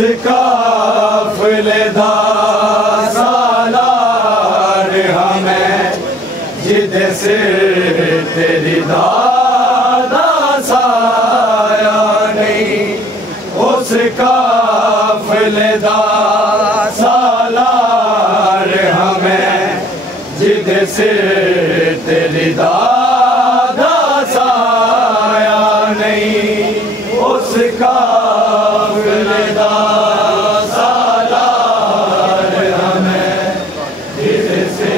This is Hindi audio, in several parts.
उसका फलदा सालार हमें जिद से तेरी दादा साया नहीं। उसका फलदा सालार हमें जिद से तेरी दादा साया नहीं। उसका फलदा सालार हमें जिद से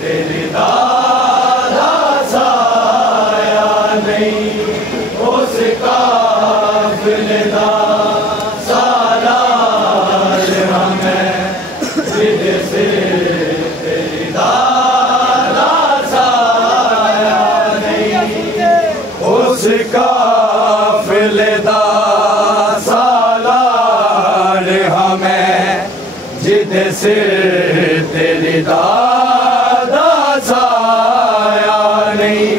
तेरी दादा साया नहीं। उसका फलदा सालार हमें जिद से तेरी दादा साया नहीं। उसका फलदा सालार हमें जिद से तेरी दादा साया नहीं।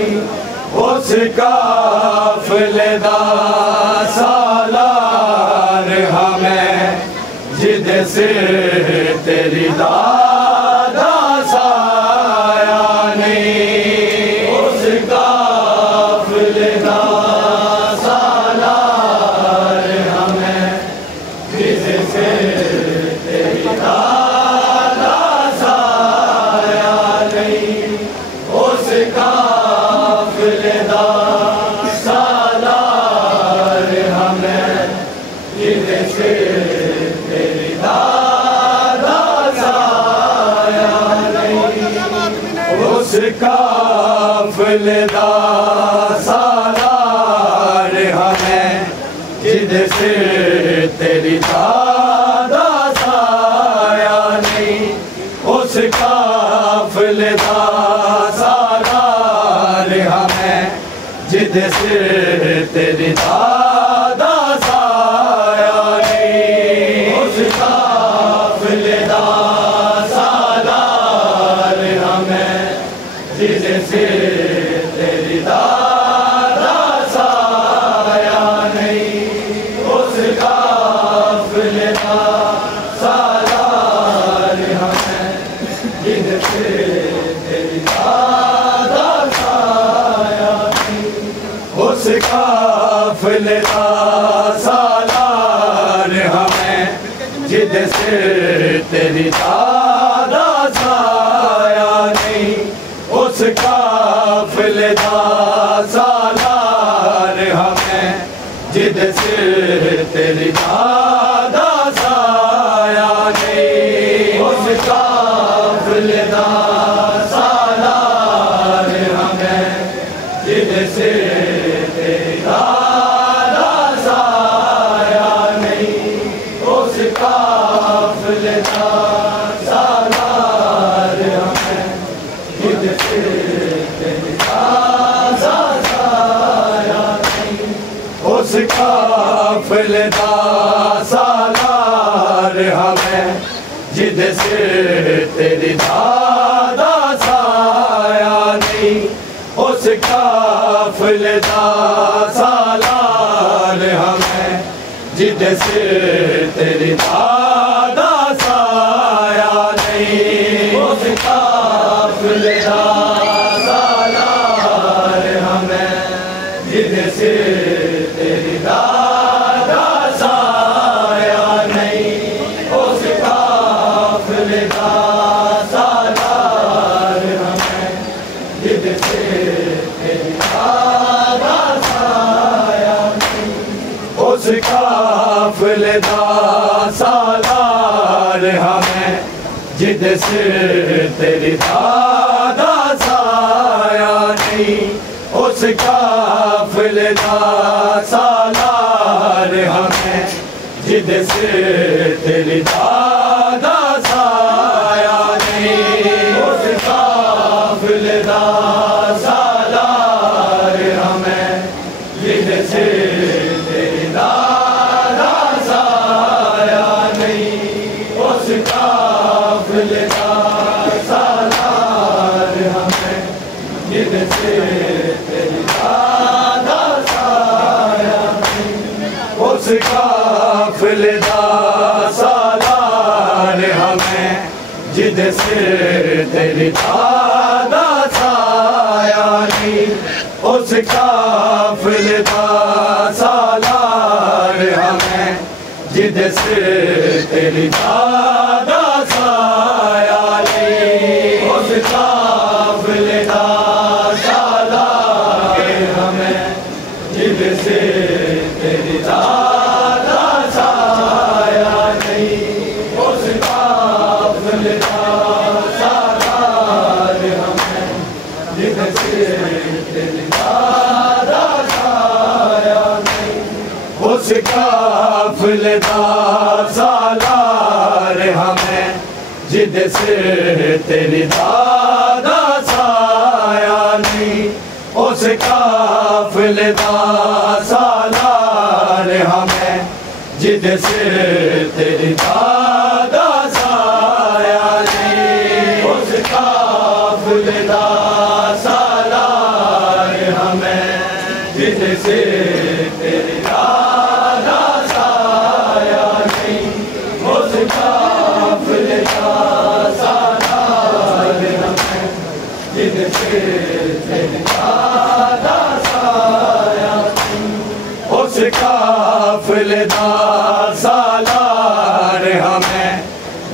उसका फलदा सालार हमें जिद से तेरी दादा साया नहीं। उसका फलदा सालार हमें जिद से तेरी दादा साया नहीं। उसका फलदा सालार हमें जिद से तेरी दादा साया नहीं। उसका फलदा सालार हमें जिद से तेरी दादा साया नहीं। उसका फलदा सालार हमें जिद से तेरी दादा साया नहीं। उसका फलदा सालार हमें जिद से तेरी दादा साया नहीं। उसका फलदा सालार हमें जिद से तेरी दादा साया नहीं। उसका फलदा सालार हमें जिद से तेरी दादा साया नहीं। उसका फलदा सालार हमें जिद से तेरी दादा साया नहीं। उसका फलदा सालार हमें जिद से तेरी दादा साया नहीं। उसका फलदा सालार हमें जिद से तेरी दादा साया नहीं। उसका फलदा सालार हमें जिद से तेरी दादा साया नहीं। उसका फलदा सालार हमें जिद से तेरी दादा साया नहीं। उसका फलदा सालार हमें जिद से तेरी दादा साया नहीं। उसका फलदा सालार हमें जिद से तेरी दादा साया नहीं। उसका फलदा सालार हमें जिद से तेरी दादा साया नहीं। उसका फलदा सालार हमें जिद से तेरी दादा साया नहीं। उसका फलदा सालार हमें जिद से तेरी दादा साया नहीं। उसका फलदा सालार हमें जिद से तेरी दादा साया नहीं। उसका काफिले दा सालार हमें जिद सिर तेरी दादा साया नी उस काफिले दा सालार हमें जिद सिर तेरी दादा साया नी उस काफिले दा सालार हमें जिद सिर तेरी दादा साया नहीं उस काफिले दा सालार हमें जिद सिर तेरी दादा साया नहीं उस काफिले दा सालार हमें जिद सिर तेरी दादा साया नहीं उस काफिले दा सालार हमें जिद सिर तेरी दादा साया नहीं उस काफिले दा सालार हमें जिद सिर तेरी दादा साया नहीं उस काफिले दा सालार हमें जिद सिर तेरी दादा साया उस काफिले दा सालार हमें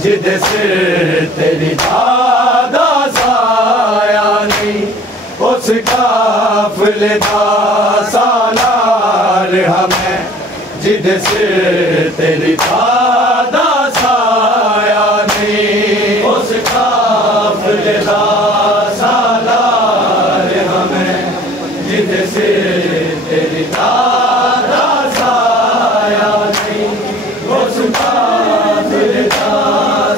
जिद सिर तेरी दादा साया नहीं उस काफिले दा सालार हमें जिद सिर तेरी दादा साया नहीं उस काफिले दा सालार हमें जिद सिर तेरी दादा साया नहीं उस काफिले दा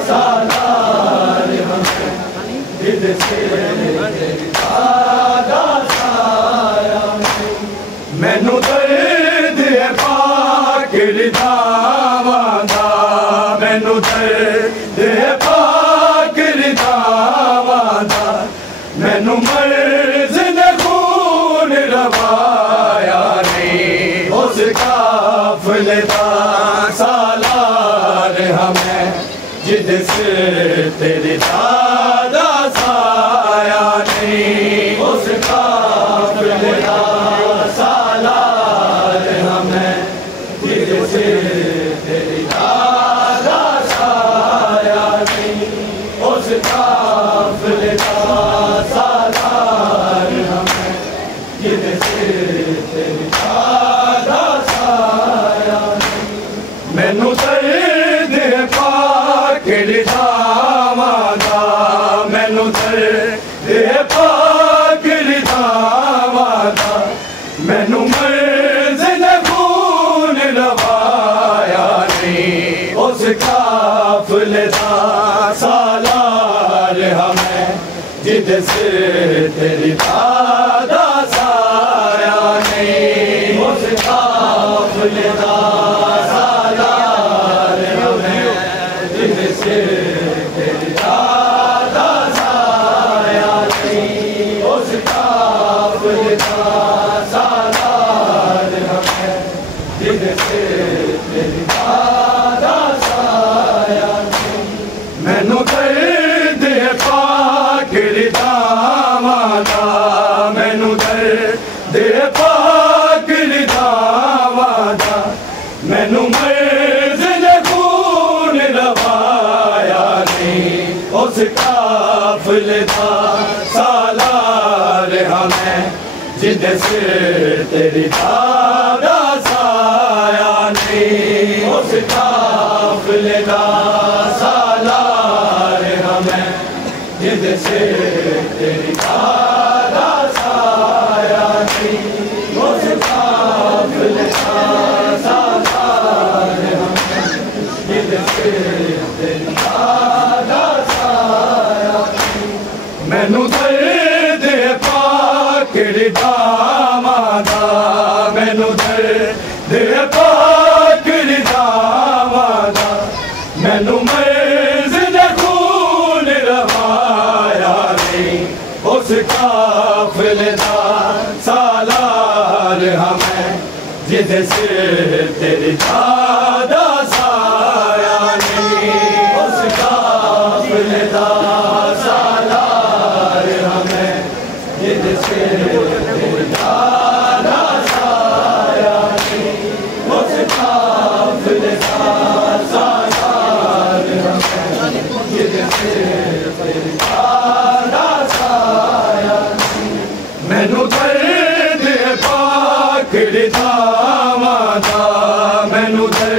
सालार हमें जिद सिर तेरी दादा साया नहीं मैनू दर्द है पाक रिदावांदा मैनू दर्द है पाक रिदावांदा मैनू मर्ज़ ने खून रवाया नहीं उस काफिले दा सालार हमें जिद सिर तेरी दादा साया नहीं उस काफिले दा सालार हमें जिद सिर तेरी दादा साया नहीं उस काफिले दा सालार हमें जिद सिर तेरी दादा साया नहीं मैनू दर्द पाक रिदावांदा मैनू दर्द पाक रिदावांदा मैनू मर्ज़ ने खून रवाया नहीं उस काफिले दा सालार हमें जिद सिर तेरी दादा साया नहीं उस काफिले दा सालार हमें जिद सिर तेरी दादा साया नहीं उस काफिले दा सालार हमें जिद सिर तेरी दादा साया नहीं मैनू दर्द पाक रिदावांदा मैनू दर्द पाक रिदावांदा मैनू मर्ज़ ने खून रवाया नहीं उस काफिले दा सालार हमें जिद सिर तेरी दादा साया नहीं उस काफिले दा सालार हमें जिद सिर तेरी दादा साया नहीं उस काफिले दा सालार हमें जिद सिर तेरी दादा साया नहीं मैनू दर्द पाक रिदावांदा मैनू दर्द पाक रिदावांदा मैनू मर्ज़ ने खून रवाया नहीं उस काफिले दा सालार हमें जिद सिर तेरी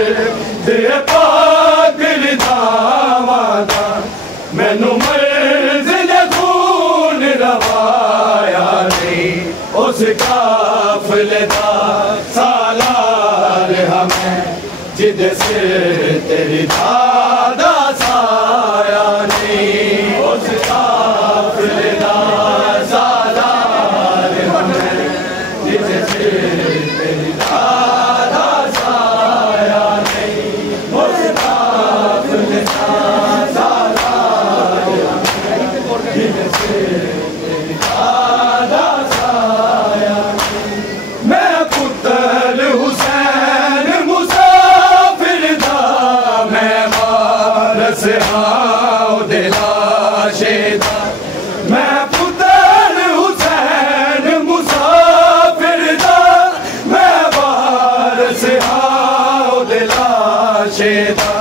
दे पागल दावादा मैनू मंजिल खून रवाया नहीं उस काफिले दा सालार हमें जिद से तेरी दादा साया नहीं उस काफिले दा सालार हमें जिद से तेरी दादा साया नहीं उस काफिले दा सालार हमें जिद से तेरी दादा साया मैं पुत्र हुसैन मुसाफिर दा मैं वारस हां दिला शेदा मैं पुत्र हुसैन मुसाफिर दा मैं वारस हां दिला शेदा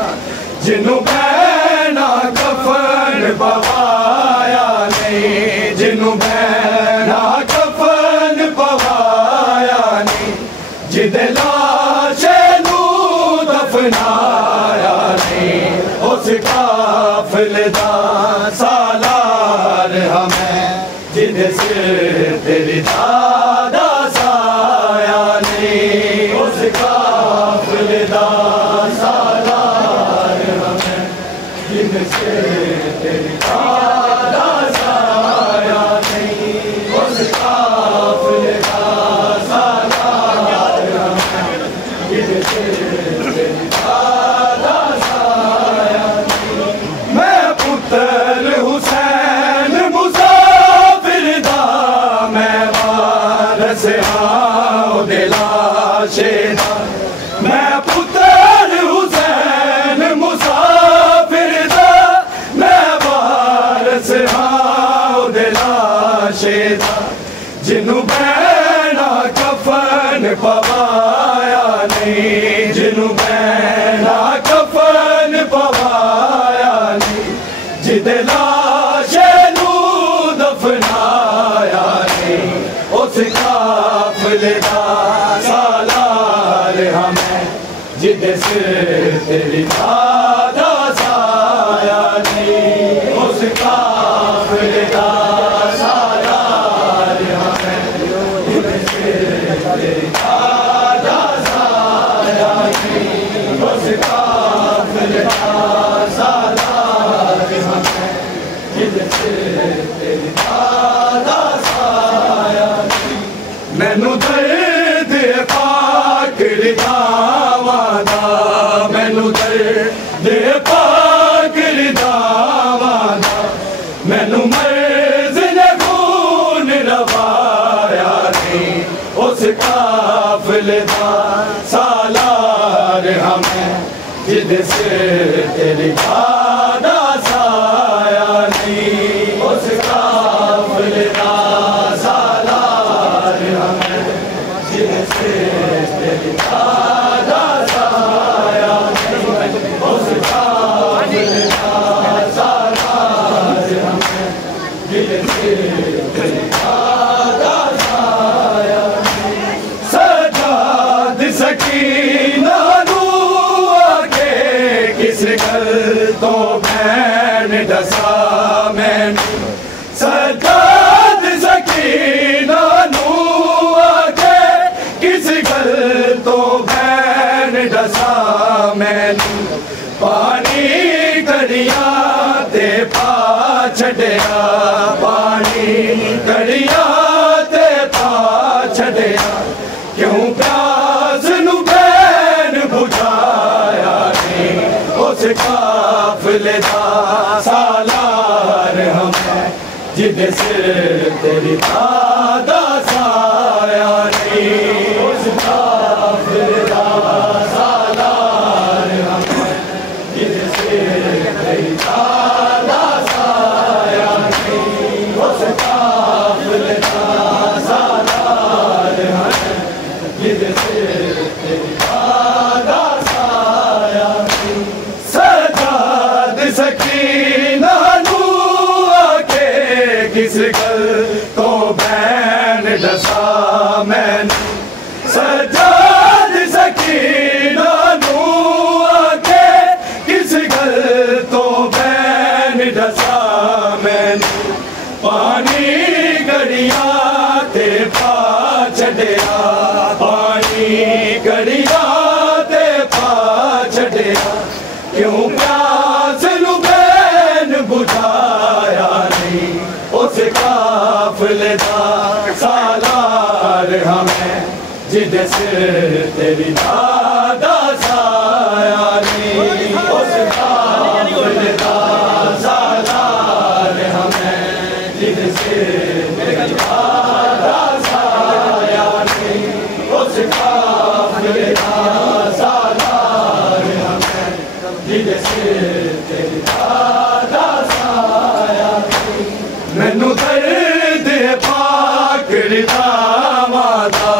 जिन्नू बैना कफन पवाया नहीं जिन्नू बैना कफन पवाया नहीं जिदे लाशे नू दफनाया नहीं उस काफिले दा सालार हमें जिदे से तेरी दादा साया नहीं उस काफिले दा सालार हमें जिदे से तेरी दादा साया नहीं उस काफिले दा सालार हमें जिदे से तेरी दादा साया नहीं मैं पुत्र हुसैन मुसाफिर दा मैं वारस हां दिला शेदा मैं पुत्र हुसैन मुसाफिर दा मैं वारस हां दिला शेदा जिन्नू बैना कफन पवाया नहीं जिन्नू बैना कफन पवाया नहीं जिदे लाशे नू दफनाया नहीं उस काफिले दा सालार हमें जिदे से तेरी दादा साया नहीं उस काफिले दा सालार हमें जिदे से तेरी दादा साया नहीं उस काफिले दा सालार हमें जिदे से तेरी दादा साया नहीं मैनू दर्द पाकड़ दावादा मैनू दर्द पाकड़ दावादा मैनू मंजिल खून रवाया नहीं उस काफिले दा सालार हमें जिद से तेरी दादा साया नहीं उस काफिले दा सालार हमें जिद से तेरी दादा साया नहीं उस काफिले दा सालार हमें जिद से तेरी दादा साया नहीं सजाद सकीना नू आके किस गल तो बैन दसा मैनू सजाद सकीना नू आके किस गल तो बैन दसा मैनू पानी कड़िया ते पा छड़िया पानी कड़िया ते पा छड़िया क्यों प्यास नू बैन बुझाया नहीं उस काफिले दा सालार हमें जिद से तेरी दादा साया नहीं उस काफिले दा सालार हमें जिद से तेरी दादा साया नहीं उस काफिले दा सालार हमें जिद से तेरी दादा साया नहीं सजाद सकीना नू आके किस गल तो बैन दसा मैनू सजाद सकीना नू छड़िया क्यों प्यास नू बैन बुझाया नहीं उस काफिले दा सालार हमें जिदे सिर तेरी दादा साया नहीं उस काफिले दा सालार हमें जिदे सिर तेरी दादा साया नहीं उस काफिले दा सालार हमें जिदे सिर तेरी दादा साया नहीं मैनू दर्द पाकड़ी दावादा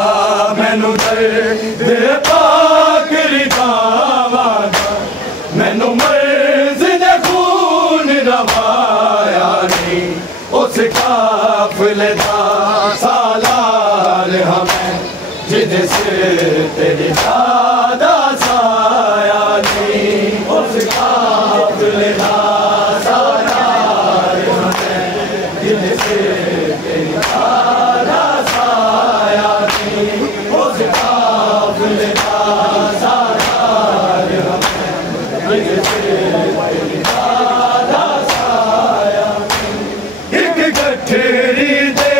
मैनू दर्द पाकड़ी दावादा मैनू मर्ज ने खून रवाया नहीं उस काफिले दा सालार हमें जिदे सिर तेरी दादा साया नहीं उस काफिले दा सालार हमें जिदे सिर तेरी दादा साया नहीं उस काफिले दा सालार हमें जिदे सिर तेरी दादा साया एक गठरी दे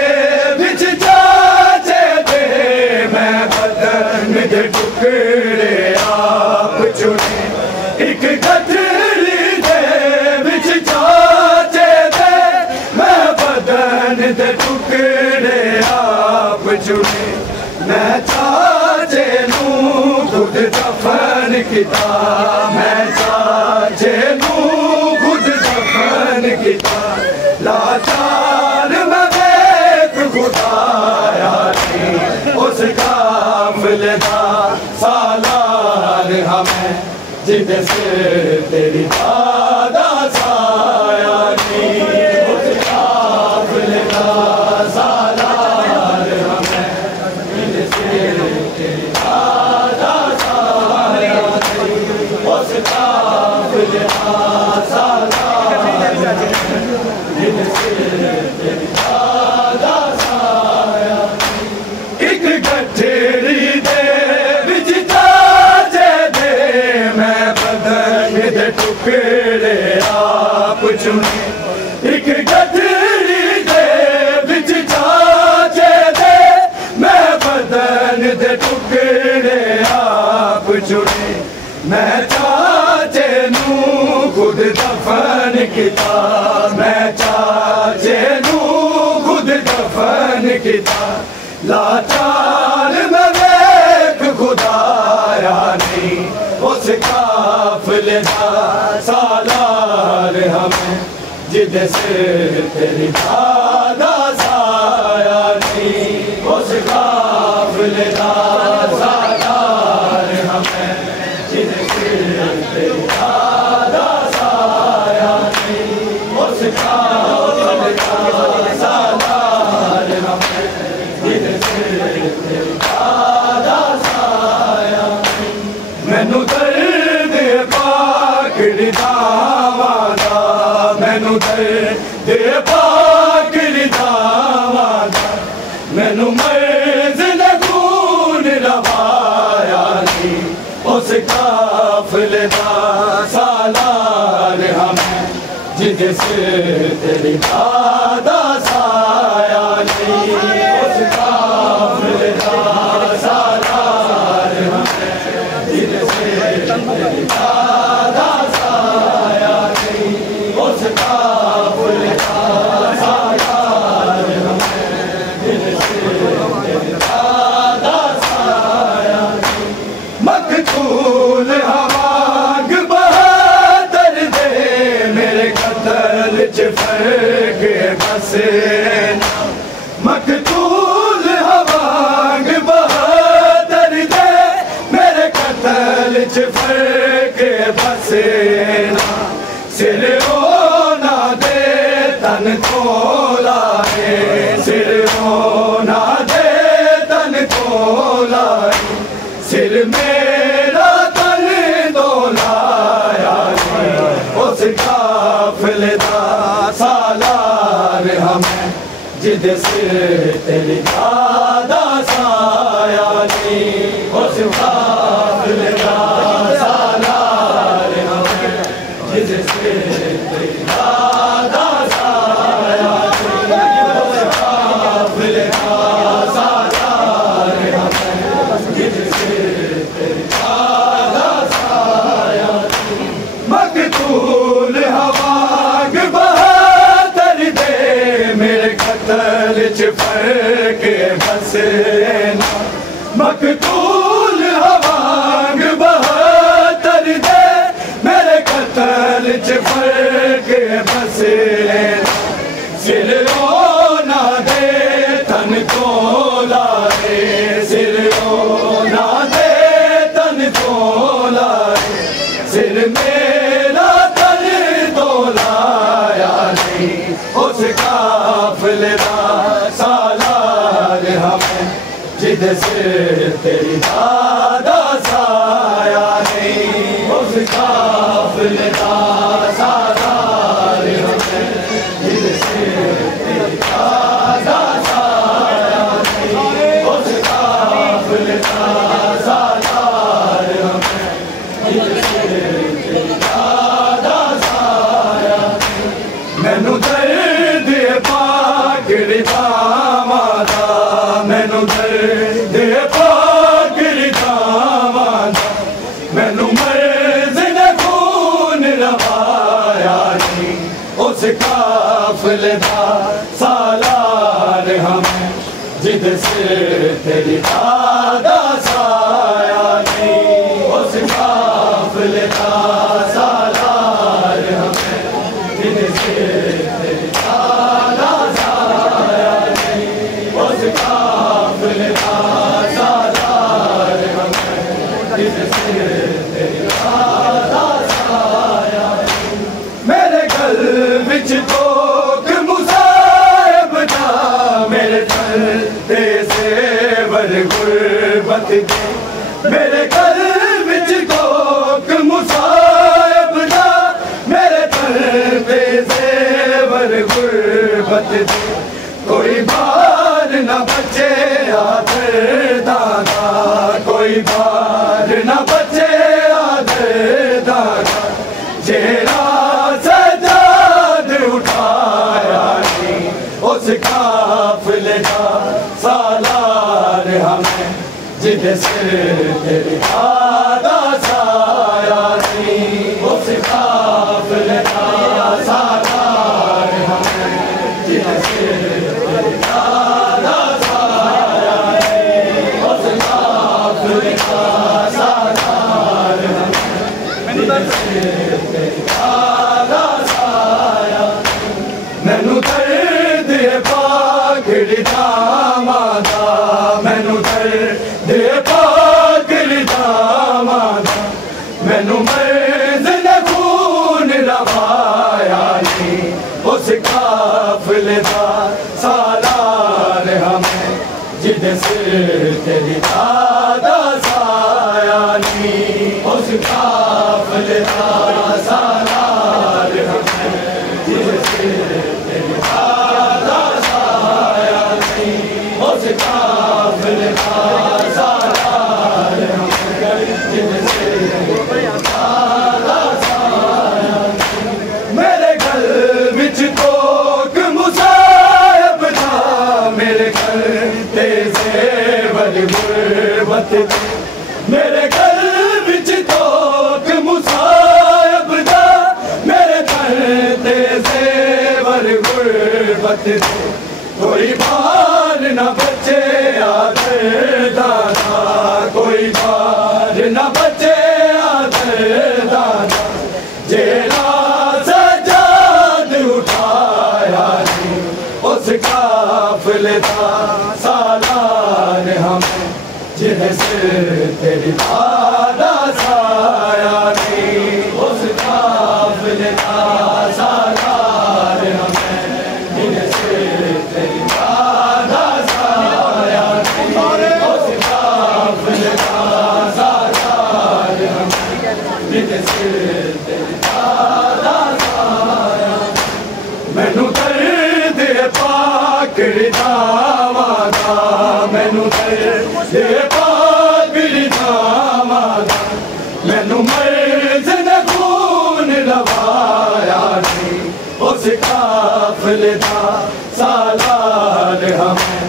विच चाचे दे मैं बदन दे टुकड़े आप चुने एक गठरी दे विच चाचे दे मैं बदन दे टुकड़े आप चुने मैं चाचे नू खुद दफन किता मैं चाचे नू खुद दफन किता लाचार मैं देख खुदाया नहीं उस काफिले दा सालार हमें जिदे सिर तेरी दादा साया नहीं उस काफिले दा सालार हमें जिदे सिर तेरी दादा साया नहीं उस काफिले दा सालार जिदे सिर तेरी दादा साया एक गठरी दे विच चाचे दे मैं बदन दे टुकड़े आप चुने एक गठरी दे विच चाचे दे मैं बदन दे टुकड़े आप चुने मैं चाचे नू खुद दफन किता मैं चाचे नू खुद दफन किता लाचार मैं वेख खुदाया नहीं उस काफिले दा सालार हमें जिदे सिर तेरी दादा साया नहीं उस काफिले दा सालार हमें जिदे सिर तेरी दादा साया नहीं उस काफिले दा सालार हमें जिदे सिर तेरी दादा साया मैनू दर्द पाकड़ी दावादा मैनू दर्द पाकड़ी दावादा मैनू मर्ज ने खून रवाया नहीं उस काफिले दा सालार हमें जिदे सिर तेरी दादा साया नहीं उस काफिले दा सालार हमें जिदे सिर तेरी दादा साया नहीं उस काफिले दा सालार हमें जिदे सिर तेरी दादा साया नहीं मकतूल हवाग बहादुर दे मेरे कत्ल च फर्क बसे मकतूल हवाग बहादुर दे मेरे कत्ल च फर्क बसे सिर होना दे तन खोला है सिर होना दे तन खोला सिर मेरा तन दोलाया उस काफिले दा सालार हमें जिदे सिर तेरी दादा साया नहीं उस काफिले दा सालार बसेना मकतूल हवांग बहादुर दे मेरे कतल च फर्क बसेना सिर ना दे तन को लाए सिर ना दे तन को लाए सिर मेरा तन तो लाया नहीं उस काफिले दा सालार हमें जिद से तेरी दादा साया नहीं उस काफिले दा सालार हमें जिद से तेरी दादा साया नहीं उस काफिले दा सालार हमें जिद से तेरी दादा साया मैनू दर्द पागड़ी दामादा मैनू दर्द पागड़ी दामादा मैनू मर्ज ने खून रवाया नहीं उस काफिले दा सालार हमें जिद से तेरी दादा साया नहीं उस काफिले दा सालार हमें जिद से तेरी दादा साया नहीं उस काफिले दा सालार हमें जिद से तेरी दादा साया मेरे गल विच तोक मुसाहिब दा मेरे दिल ते ज़ेवर गुरबत दे मेरे गल विच तोक मुसाहिब दा मेरे दिल ते ज़ेवर गुरबत दे कोई बार न बचे आदर दादा कोई बार न बचे आदर दादा जेरा सजाद उठाया नहीं उस काफिले का सालार हमें जिद से तेरी दादा साया नहीं उस काफिले का सालार हमें जिद से तेरी दादा साया नहीं उस काफिले का सालार हमें जिद से तेरी दादा साया मैनू दर्द पागड़ी दामादा मैनू दर्द पागड़ी दामादा मैनू मर्ज ने खून रवाया नहीं उस काफिले दा सालार हमें जिद से तेरी दादा साया नहीं उस काफिले दा सालार हमें जिद से तेरी दादा साया नहीं उस काफिले दा सालार हमें जिद से तेरी दादा साया मेरे गल विच तोक मुसाहिब दा मेरे गल ते ज़ेवर गुरबत दे मेरे गल विच तोक मुसाहिब दा मेरे गल ते ज़ेवर गुरबत दे कोई बार न बचे आदर दादा कोई बार न बचे आदर दादा जेरा सजाद उठाया नहीं उस काफिले दा सालार हमें जिद से तेरी दादा साया नहीं उस काफिले दा सालार हमें जिद से तेरी दादा साया नहीं उस काफिले दा सालार हमें जिद से तेरी दादा साया मैनू दर्द पागड़ी दामादा मैनू दर्द पागड़ी दामादा मैनू मर्ज ने खून रवाया नहीं उस काफिले दा सालार हमें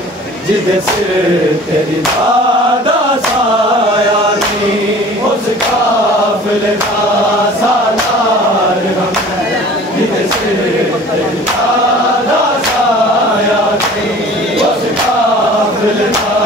जिद से तेरी दादा साया नहीं उस काफिले दा सालार हमें जिद से तेरी दादा साया नहीं उस काफिले दा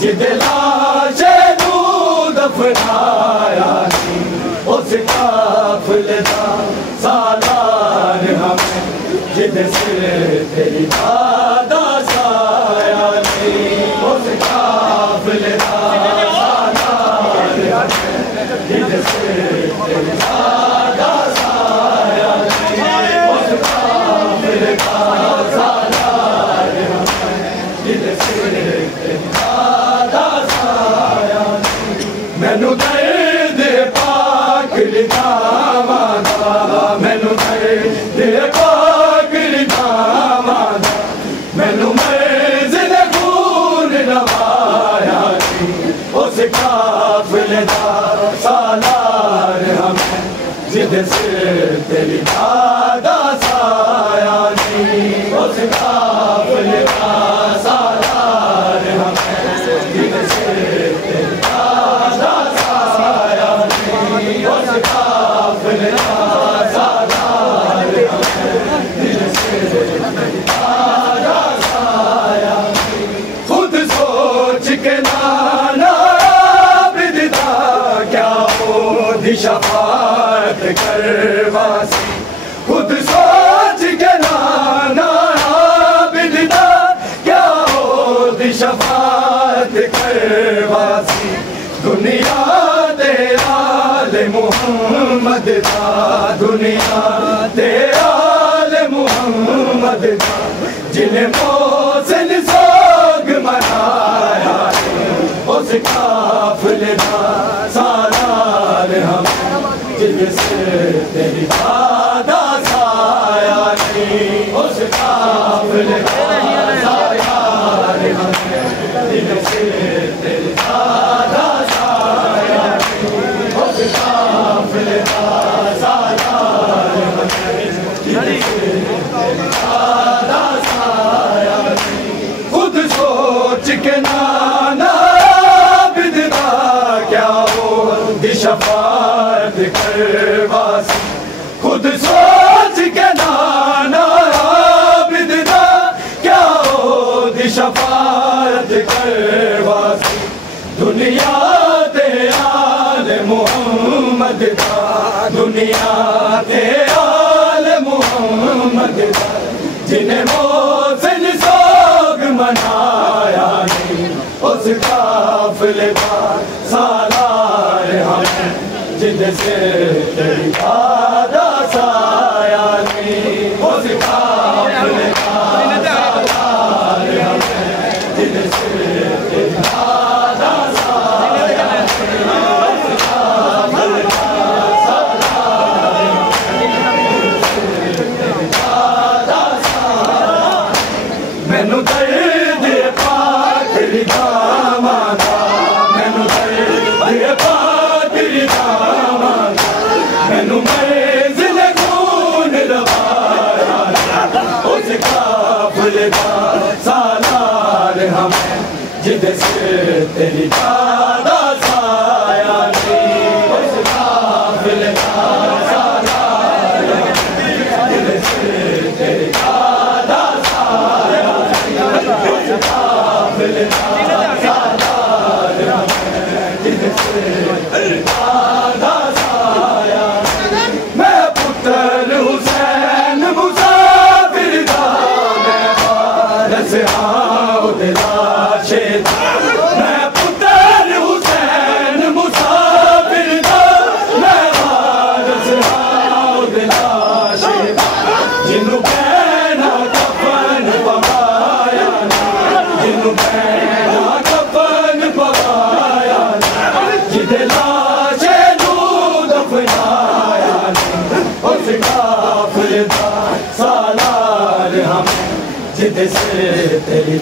जिदे लाशे नू दफनाया नी उस काफिले दा सालार हमें जिदे सिर तेरी दादा साया नी उस काफिले दा सालार हमें जिदे सिर तेरी दादा साया नी उस काफिले दा सालार हमें जिदे सिर तेरी दादा साया नी मैनू दर्द पाक लिखावा दा मैनू दर्द पाक लिखावा दा मैनू मंज़िल खून नवाया नी उस काफिले दा सालार हमें जिदे सिर तेरी दादा साया नी उस काफिले दा सालार हमें जिदे सिर तेरी दादा साया नी उस काफिले दा सालार हमें जिदे सिर तेरी दादा साया नी खुद सोच के नाना बिददा क्या हो शफाअत करवासी खुद सोच के नाना बिददा क्या हो शफाअत करवासी दुनिया दे आले मुहम्मद दा दुनिया दे आले मुहम्मद दा जिन्हें मोहसिन सोग मनाया उस काफिले दा सालार हमें जिदे सिर तेरी दादा साया नी उस काफिले दा सालार हमें जिदे सिर तेरी दादा साया नी उस काफिले दा सालार हमें जिदे सिर तेरी दादा साया नी खुद सोच के नाना बिददा क्या हो शफाअत करवासी खुद सोच के नाना बिददा क्या हो शफाअत करवासी दुनिया दे आले मुहम्मद दा दुनिया दे आले मुहम्मद दा जिन्हें मोहसिन सोग मनाया नी उस काफिले दा सालार हमें जिदे सिर तेरी दादा साया नी उस काफिले दा सालार हमें जिदे सिर तेरी दादा साया नी उस काफिले दा सालार हमें जिदे सिर तेरी दादा साया मैनू दर्द पाक लिखावा दा मैनू दर्द पाक लिखावा दा मैनू मंज़िल खून नवाया उस काफिले दा सालार हमें जिदे सिर तेरी दादा साया नी उस काफिले दा सालार हमें जिदे सिर तेरी दादा साया नी उस काफिले दा सालार हमें जिदे सिर तेरी दादा साया मैं पुत्र हुसैन मुसाफिर दा मैं वारस हां दिलाशे दा मैं पुत्र हुसैन मुसाफिर दा मैं वारस हां दिलाशे दा जिन्नू कहना कफन पवाया जिन्नू कहना कफन पवाया जिदे लाशे नू दफनाया उस काफिले दा सालार हमें जिदे सिर तेरी